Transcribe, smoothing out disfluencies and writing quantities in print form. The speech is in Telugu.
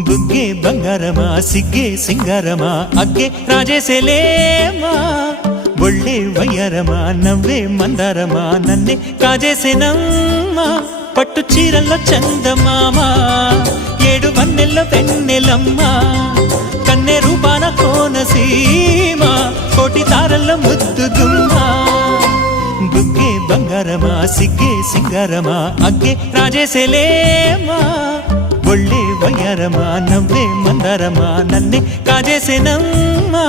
బుగ్గే బంగారమా సిగ్గే సింగారమా అగ్గే రాజేసేలేమా ఒళ్ళే వయ్యారమా నవ్వే మందారమా నన్నే కాజేసేనమ్మా పట్టు చీరల్లో చందమామా ఏడు వన్నెల్లో వెన్నెలమ్మా కన్నె రూపాన కోనసీమా కోటి తారల్లో ముద్దుగుమ్మా బుగ్గే బంగారమా సిగ్గే సింగారమా అగ్గే రాజేసేలేమా ఒళ్ళే వయ్యారమా నవ్వే మందారమా నన్నే కాజేసేనమ్మా